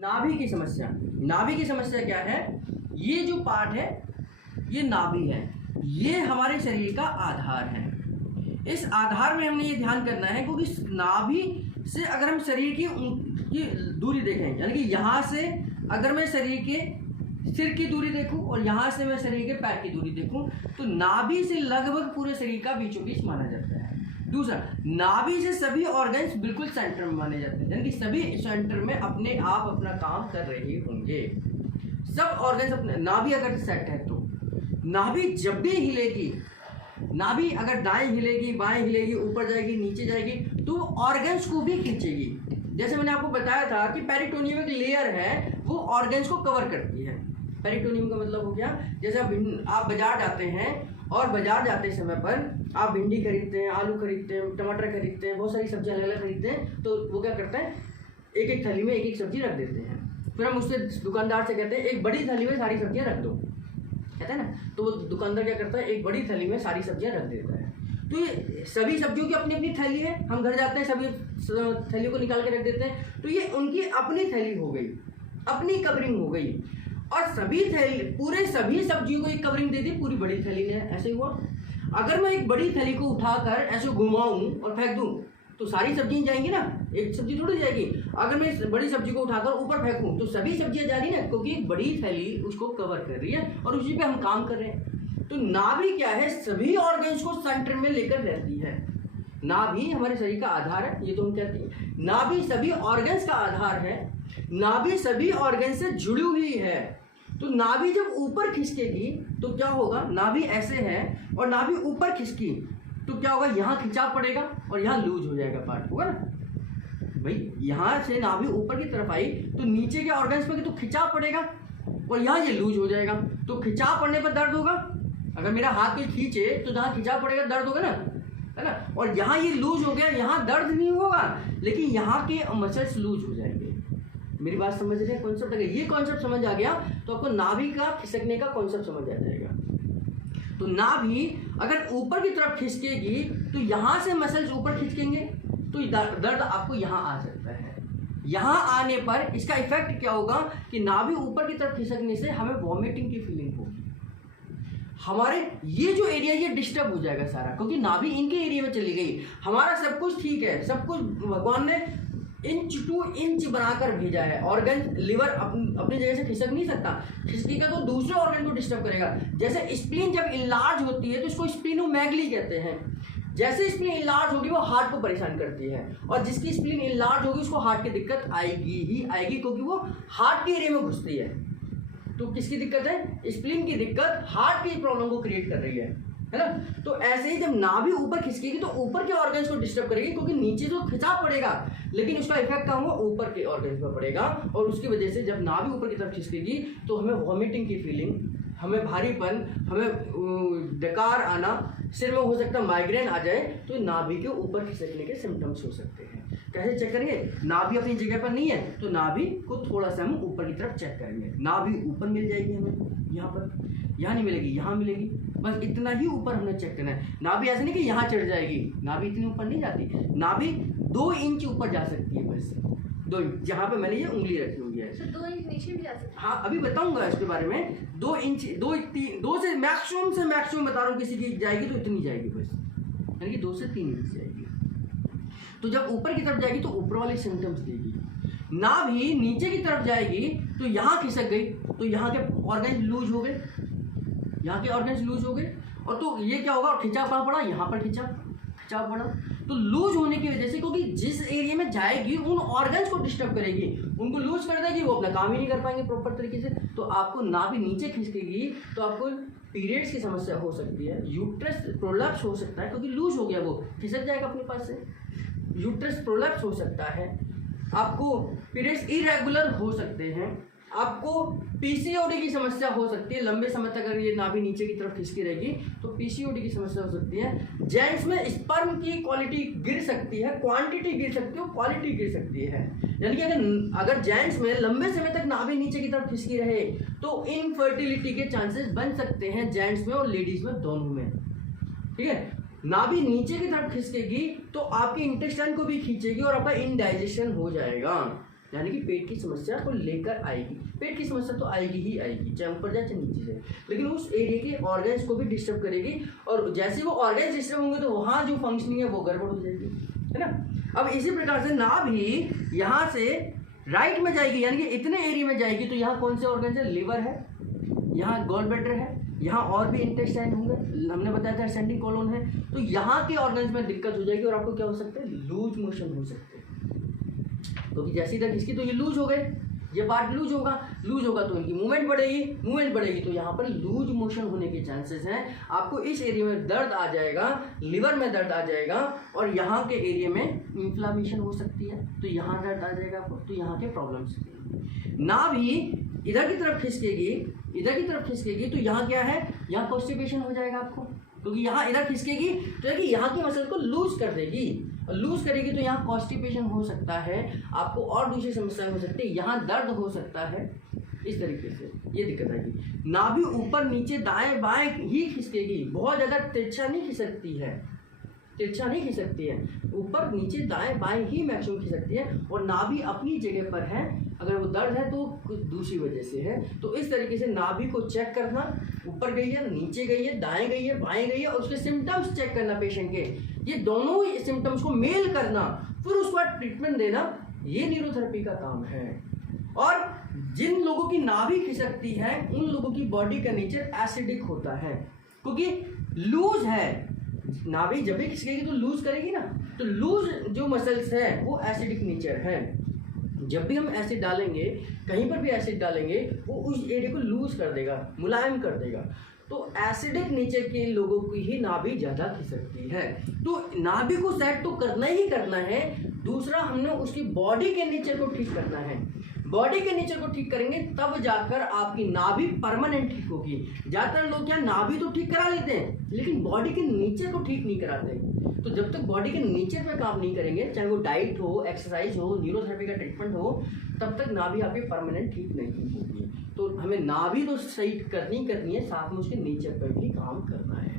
नाभि की समस्या, नाभि की समस्या क्या है? ये जो पार्ट है ये नाभि है, ये हमारे शरीर का आधार है। इस आधार में हमने ये ध्यान करना है क्योंकि नाभि से अगर हम शरीर की दूरी देखें, यानी कि यहाँ से अगर मैं शरीर के सिर की दूरी देखूं और यहाँ से मैं शरीर के पैर की दूरी देखूं तो नाभि से लगभग पूरे शरीर का बीचों बीच माना जाता है। दूसरा, नाभि से सभी ऑर्गन्स बिल्कुल सेंटर में माने जाते हैं, यानी कि सभी सेंटर में अपने आप अपना काम कर रहे होंगे। सब ऑर्गन्स अपने, नाभि अगर सेट है तो नाभि जब भी हिलेगी, नाभि अगर दाएं हिलेगी, बाएं हिलेगी, ऊपर जाएगी, नीचे जाएगी, तो ऑर्गन्स को भी खींचेगी। जैसे मैंने आपको बताया था कि पेरिटोनियम एक लेयर है, वो ऑर्गन्स को कवर करती है। पेरिटोनियम का मतलब हो गया, जैसे आप बाजार जाते हैं और बाजार जाते समय पर आप भिंडी खरीदते हैं, आलू खरीदते हैं, टमाटर खरीदते हैं, बहुत सारी सब्जियां अलग अलग खरीदते हैं, तो वो क्या करते हैं, एक एक थैली में एक एक सब्जी रख देते हैं। फिर हम उससे दुकानदार से कहते हैं एक बड़ी थैली में सारी सब्जियां रख दो, कहते हैं ना, तो वो दुकानदार क्या करता है, एक बड़ी थैली में सारी सब्जियां रख देता है। तो ये सभी सब्जियों की अपनी अपनी थैली है, हम घर जाते हैं सभी थैलियों को निकाल के रख देते हैं, तो ये उनकी अपनी थैली हो गई, अपनी कवरिंग हो गई। और सभी थैली, पूरे सभी सब्जियों को एक कवरिंग दे दी पूरी बड़ी थैली ने। ऐसे हुआ, अगर मैं एक बड़ी थैली को उठाकर ऐसे घुमाऊं और फेंक दूं तो सारी सब्जियां जाएंगी ना, एक सब्जी थोड़ी जाएगी। अगर मैं इस बड़ी सब्जी को उठाकर ऊपर फेंकूं तो सभी सब्जियां जा रही ना, क्योंकि एक बड़ी थैली उसको कवर कर रही है और उसी पे हम काम कर रहे हैं। तो नाभि क्या है, सभी ऑर्गन्स को सेंटर में लेकर रहती है। नाभि हमारे शरीर का आधार है, ये तो हम कहते हैं। नाभि सभी ऑर्गन्स का आधार है, नाभि सभी ऑर्गन से जुड़ी हुई है। तो नाभि जब ऊपर खिसकेगी तो क्या होगा, नाभि ऐसे है और नाभि ऊपर खिसकी तो क्या होगा, यहाँ खिंचाव पड़ेगा और यहाँ लूज हो जाएगा, पार्ट होगा ना भाई। यहाँ से नाभि ऊपर की तरफ आई तो नीचे के ऑर्गन्स पे तो खिंचाव पड़ेगा और यहाँ ये लूज हो जाएगा। तो खिंचाव पड़ने पर दर्द होगा, अगर मेरा हाथ कोई खींचे तो जहाँ खिंचाव पड़ेगा दर्द होगा ना, है ना। और यहाँ ये लूज हो गया, यहाँ दर्द नहीं होगा, लेकिन यहाँ के मसल्स लूज हो जाएंगे। मेरी बात समझ रहे हैं, कॉन्सेप्ट अगर ये कॉन्सेप्ट समझ आ गया तो आपको नाभि का खिसकने का कॉन्सेप्ट समझ आ जाएगा। तो नाभि अगर ऊपर की तरफ खिसकेगी तो यहाँ से मसल्स ऊपर खिसकेंगे तो दर्द आपको यहाँ आ सकता है। यहाँ आने पर इसका इफेक्ट क्या होगा कि नाभि ऊपर की तरफ खिसकने से हमें वॉमिटिंग की फीलिंग होगी। हमारे ये जो एरिया ये डिस्टर्ब हो जाएगा सारा, क्योंकि नाभि इनके एरिया में चली गई। हमारा सब कुछ ठीक है, सब कुछ भगवान ने इंच टू इंच बनाकर भेजा है। ऑर्गन, लिवर अपनी जगह से खिसक नहीं सकता, खिसकेगा तो दूसरे ऑर्गन को डिस्टर्ब करेगा। जैसे स्प्लीन जब इनलार्ज होती है तो इसको स्प्लीनोमेगली कहते हैं। जैसे स्प्लीन इनलार्ज होगी वो हार्ट को परेशान करती है, और जिसकी स्प्लीन इनलार्ज होगी उसको हार्ट की दिक्कत आएगी ही आएगी, क्योंकि वो हार्ट के एरिया में घुसती है। तो किसकी दिक्कत है, स्प्लीन की दिक्कत हार्ट की प्रॉब्लम को क्रिएट कर रही है ना। तो ऐसे ही जब नाभि ऊपर खिसकेगी तो ऊपर के ऑर्गन्स को डिस्टर्ब करेगी, क्योंकि नीचे तो खिंचाव पड़ेगा लेकिन उसका इफेक्ट कहाँ हुआ, ऊपर के ऑर्गन्स पर पड़ेगा। और उसकी वजह से जब नाभि ऊपर की तरफ खिसकेगी तो हमें वॉमिटिंग की फीलिंग, हमें भारीपन, हमें डकार आना, सिर में हो सकता है माइग्रेन आ जाए, तो नाभि के ऊपर खिसकने के सिम्टम्स हो सकते हैं। कैसे चेक करेंगे, नाभि अपनी जगह पर नहीं है तो नाभि को थोड़ा सा हम ऊपर की तरफ चेक करेंगे। नाभि ऊपर मिल जाएगी हमें, यहाँ पर, यहाँ नहीं मिलेगी, यहाँ मिलेगी, बस इतना ही ऊपर हमने चेक करना है। नाभि ऐसे नहीं कि यहाँ चढ़ जाएगी, नाभि इतनी ऊपर नहीं जाती, नाभि 2 इंच ऊपर जा सकती है, बस 2 इंच, जहाँ पे मैंने ये उंगली रखी हुई है। 2 इंच नीचे भी जा सकती है। हाँ, अभी बताऊंगा इसके बारे में। 2 इंच, 2 से मैक्सिमम बता रहा हूँ, किसी की जाएगी तो इतनी जाएगी बस, यानी कि 2 से 3 इंच जाएगी। तो जब ऊपर की तरफ जाएगी तो ऊपर वाले सिम्टम्स देगी। नाभि नीचे की तरफ जाएगी तो यहाँ खिसक गई तो यहाँ के ऑर्गन्स लूज हो गए, यहाँ के ऑर्गन्स लूज हो गए, और तो ये क्या होगा, खिंचाव पड़ा, यहाँ पर खिंचाव पड़ा। तो लूज होने की वजह से, क्योंकि जिस एरिया में जाएगी उन ऑर्गन्स को डिस्टर्ब करेगी, उनको लूज कर देगी, वो अपना काम ही नहीं कर पाएंगे प्रॉपर तरीके से। तो आपको नाभि नीचे खिसकेगी तो आपको पीरियड्स की समस्या हो सकती है, यूट्रस प्रोलैप्स हो सकता है, क्योंकि लूज हो गया, वो खिसक जाएगा अपने पास से, यूट्रस प्रोलैप्स हो सकता है, आपको पीरियड्स इरेगुलर हो सकते हैं, आपको पीसीओडी की समस्या हो सकती है। लंबे समय तक अगर ये नाभि नीचे की तरफ खिसकी रहेगी तो पीसीओडी की समस्या हो सकती है। जेंट्स में स्पर्म की क्वालिटी गिर सकती है, क्वांटिटी गिर सकती है, क्वालिटी गिर सकती है। यानी कि अगर जेंट्स में लंबे समय तक नाभि नीचे की तरफ खिसकी रहे तो इनफर्टिलिटी के चांसेस बन सकते हैं, जेंट्स में और लेडीज में, दोनों में। ठीक है, नाभि नीचे की तरफ खिसकेगी तो आपके इंटेस्टाइन को भी खींचेगी और आपका इनडाइजेशन हो जाएगा। यानी कि पेट की समस्या को लेकर आएगी। पेट की समस्या तो आएगी ही आएगी, चाहे ऊपर जाए चाहे नीचे जाए, लेकिन उस एरिया के ऑर्गन्स को भी डिस्टर्ब करेगी, और जैसे वो ऑर्गन्स डिस्टर्ब होंगे तो वहाँ जो फंक्शनिंग है वो गड़बड़ हो जाएगी, है ना। अब इसी प्रकार से नाभि यहाँ से राइट में जाएगी, यानी कि इतने एरिया में जाएगी, तो यहाँ कौन से ऑर्गन है, लिवर है, यहाँ गॉल ब्लैडर है, यहाँ और भी इंटेस्टाइन होंगे, हमने बताया था असेंडिंग कोलोन है, तो यहाँ के ऑर्गन्स में दिक्कत हो जाएगी और आपको क्या हो सकता है, लूज मोशन हो सकते हैं। तो जैसी तक इसकी तो ये लूज हो गए, ये पार्ट लूज होगा तो इनकी मूवमेंट बढ़ेगी तो यहाँ पर लूज मोशन होने के चांसेस हैं। आपको इस एरिया में दर्द आ जाएगा, लिवर में दर्द आ जाएगा, और यहाँ के एरिया में इन्फ्लामेशन हो सकती है, तो यहाँ दर्द आ जाएगा आपको, तो यहाँ के प्रॉब्लम्स। नाभि इधर की तरफ खिसकेगी तो यहाँ क्या है, यहाँ कॉन्स्टिपेशन हो जाएगा आपको, क्योंकि यहाँ इधर खिसकेगी तो यहाँ की मसल को लूज कर देगी, और लूज करेगी तो यहाँ कॉन्स्टिपेशन हो सकता है, आपको और दूसरी समस्याएं हो सकती है, यहाँ दर्द हो सकता है, इस तरीके से ये दिक्कत आएगी। नाभि ऊपर नीचे दाएं बाएं ही खिसकेगी, बहुत ज़्यादा तिरछा नहीं खिसकती है, ऊपर नीचे दाएं बाएं ही मैक्सिमम खिसकती है, और नाभि अपनी जगह पर है, अगर वो दर्द है तो कुछ दूसरी वजह से है। तो इस तरीके से नाभि को चेक करना, ऊपर गई है, नीचे गई है, दाएं गई है, बाएं गई है, और उसके सिम्टम्स चेक करना पेशेंट के, ये दोनों सिम्टम्स को मेल करना, फिर उसके बाद ट्रीटमेंट देना, ये न्यूरोथेरेपी का काम है। और जिन लोगों की नाभि खिसकती है उन लोगों की बॉडी का नेचर एसिडिक होता है, क्योंकि लूज है, नाभि जब भी खिसकेगी तो लूज करेगी ना, तो लूज जो मसल्स है वो एसिडिक नेचर है। जब भी हम एसिड डालेंगे, कहीं पर भी एसिड डालेंगे, वो उस एरिया को लूज कर देगा, मुलायम कर देगा, तो एसिडिक नेचर के लोगों की ही नाभि ज़्यादा खिसकती है। तो नाभि को सेट तो करना ही करना है, दूसरा हमने उसकी बॉडी के नेचर को ठीक करना है। बॉडी के नेचर को ठीक करेंगे तब जाकर आपकी नाभि परमानेंट ठीक होगी। ज़्यादातर लोग क्या नाभि तो ठीक करा लेते हैं, लेकिन बॉडी के नेचर को ठीक नहीं कराते। तो जब तक बॉडी के नेचर पे काम नहीं करेंगे, चाहे वो डाइट हो, एक्सरसाइज हो, न्यूरोथेरेपी का ट्रीटमेंट हो, तब तक नाभि आपकी परमानेंट ठीक नहीं होगी। तो हमें नाभि तो सही करनी है, साथ में उसके नेचर पर भी काम करना है।